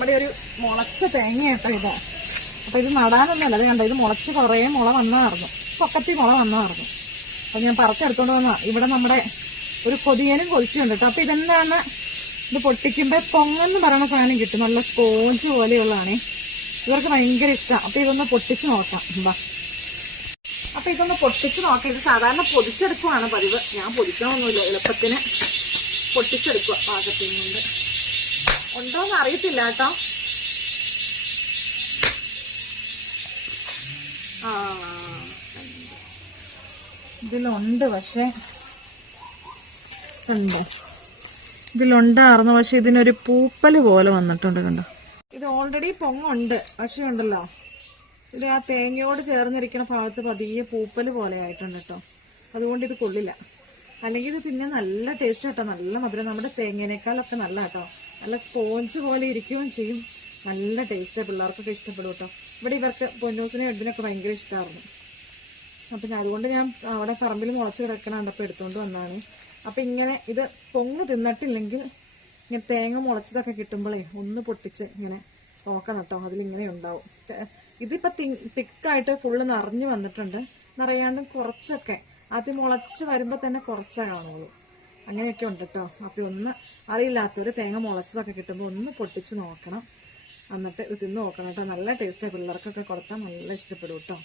നമ്മുടെ ഒരു മുളച്ച തേങ്ങ കേട്ടോ ഇത്. അപ്പൊ ഇത് നടാനൊന്നുമല്ല, അത് കണ്ടോ, ഇത് മുളച്ച് കുറേ മുള വന്നതായിരുന്നു, പൊക്കത്തി മുള വന്നതായിരുന്നു. അപ്പൊ ഞാൻ പറിച്ചെടുത്തോണ്ട് വന്നാ. ഇവിടെ നമ്മുടെ ഒരു കൊതിയനും കൊതിച്ചുണ്ട് കേട്ടോ. അപ്പൊ ഇതെന്താണ്, ഇത് പൊട്ടിക്കുമ്പോ പൊങ്ങെന്ന് പറയുന്ന സാധനം കിട്ടും, നല്ല സ്പോഞ്ച് പോലെയുള്ളതാണേ. ഇവർക്ക് ഭയങ്കര ഇഷ്ടമാണ്. അപ്പൊ ഇതൊന്ന് പൊട്ടിച്ച് നോക്കാം. അപ്പൊ ഇതൊന്ന് പൊട്ടിച്ച് നോക്കാം. ഇത് സാധാരണ പൊതിച്ചെടുക്കുവാണ് പതിവ്, ഞാൻ പൊതിക്കണമൊന്നുമില്ല, എളുപ്പത്തിന് പൊട്ടിച്ചെടുക്കുക പാകത്തിന് കൊണ്ട്. ഉണ്ടോന്ന് അറിയത്തില്ല കേട്ടോ. ഇതിലുണ്ട്, പക്ഷെ കണ്ടോ, ഇതിലുണ്ടായിരുന്നു, പക്ഷെ ഇതിനൊരു പൂപ്പല് പോലെ വന്നിട്ടുണ്ട് കണ്ടോ. ഇത് ഓൾറെഡി പൊങ്ങുണ്ട്, പക്ഷെ ഉണ്ടല്ലോ ഇത് ആ തേങ്ങയോട് ചേർന്നിരിക്കുന്ന ഭാഗത്ത് പതിയെ പൂപ്പല് പോലെ ആയിട്ടുണ്ട് കേട്ടോ. അതുകൊണ്ട് ഇത് കൊള്ളില്ല. അല്ലെങ്കിൽ ഇത് തിന്നാൻ നല്ല ടേസ്റ്റ് കേട്ടോ, നല്ല മധുരം, നമ്മുടെ തേങ്ങേനേക്കാളൊക്കെ നല്ല കേട്ടോ. നല്ല സ്പോഞ്ച് പോലെ ഇരിക്കുകയും ചെയ്യും, നല്ല ടേസ്റ്റ്. പിള്ളേർക്കൊക്കെ ഇഷ്ടപ്പെടും കേട്ടോ. ഇവിടെ ഇവർക്ക് പൊന്നൂസിനെ ഇതിനൊക്കെ ഭയങ്കര ഇഷ്ടമായിരുന്നു. അപ്പം അതുകൊണ്ട് ഞാൻ അവിടെ പറമ്പിൽ മുളച്ച് കിടക്കണണ്ടപ്പോൾ എടുത്തുകൊണ്ട് വന്നതാണ്. അപ്പം ഇങ്ങനെ ഇത് പൊങ്ങ് തിന്നിട്ടില്ലെങ്കിൽ ഇങ്ങനെ തേങ്ങ മുളച്ചതൊക്കെ കിട്ടുമ്പോഴേ ഒന്ന് പൊട്ടിച്ച് ഇങ്ങനെ നോക്കണം കേട്ടോ, അതിലിങ്ങനെ ഉണ്ടാവും. ഇതിപ്പോ തിക്കായിട്ട് ഫുള്ള് നിറഞ്ഞു വന്നിട്ടുണ്ട്, നിറയാണ്ട് കുറച്ചൊക്കെ ആദ്യം മുളച്ച് വരുമ്പോൾ തന്നെ കുറച്ചേ കാണുള്ളൂ, അങ്ങനെയൊക്കെ ഉണ്ട് കേട്ടോ. അപ്പം ഒന്ന് അറിയില്ലാത്തവര് തേങ്ങ മുളച്ചതൊക്കെ കിട്ടുമ്പോൾ ഒന്ന് പൊട്ടിച്ച് നോക്കണം, എന്നിട്ട് ഇത് തിന്ന് നോക്കണം കേട്ടോ. നല്ല ടേസ്റ്റാണ്, പിള്ളേർക്കൊക്കെ കൊടുത്താൽ നല്ല ഇഷ്ടപ്പെടും കേട്ടോ.